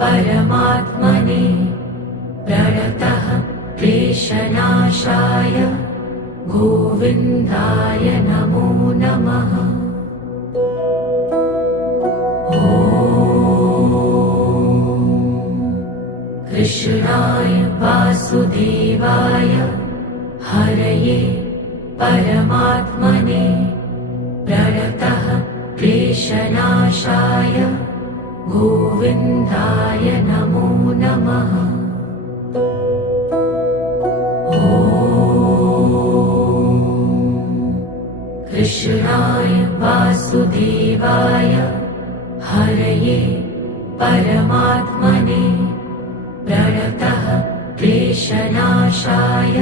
परमात्मने प्रणतः क्लेशनाशाय गोविन्दाय नमो नमः। कृष्णाय वासुदेवाय हरये परमात्मने प्रणतः क्लेशनाशाय गोविन्दाय नमो नमः। कृष्णाय वासुदेवाय हरये परमात्मने प्रणतः क्लेशनाशाय